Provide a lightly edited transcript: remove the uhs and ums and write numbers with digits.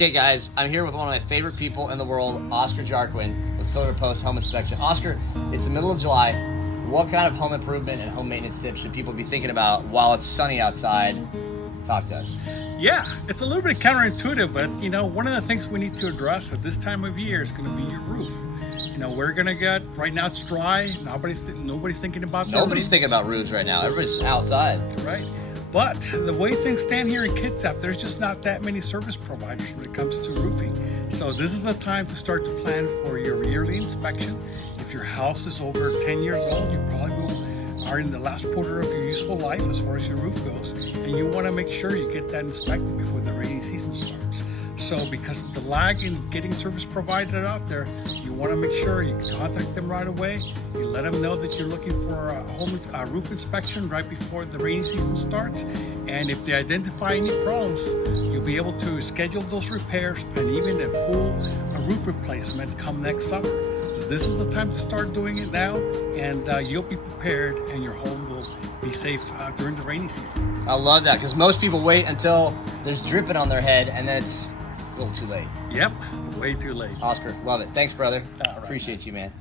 Okay, guys, I'm here with one of my favorite people in the world, Oscar Jarquin, with Coder Post Home Inspection. Oscar, it's the middle of July. What kind of home improvement and home maintenance tips should people be thinking about while it's sunny outside? Talk to us. Yeah, it's a little bit counterintuitive, but you know, one of the things we need to address at this time of year is going to be your roof. You know, we're going to get, right now it's dry, nobody's thinking about that. Nobody's thinking about roofs right now. Everybody's outside. Right. But the way things stand here in Kitsap, there's just not that many service providers when it comes to roofing. So this is the time to start to plan for your yearly inspection. If your house is over 10 years old, you probably are in the last quarter of your useful life as far as your roof goes, and you want to make sure you get that inspected before the rainy season starts. So because of the lag in getting service provided out there, you want to make sure you contact them right away. You let them know that you're looking for a roof inspection right before the rainy season starts. And if they identify any problems, you'll be able to schedule those repairs and even a full roof replacement come next summer. So this is the time to start doing it now, and you'll be prepared and your home will be safe during the rainy season. I love that, because most people wait until there's dripping on their head and then it's a little too late. Yep, way too late. Oscar, love it. Thanks, brother. All right. Appreciate you, man.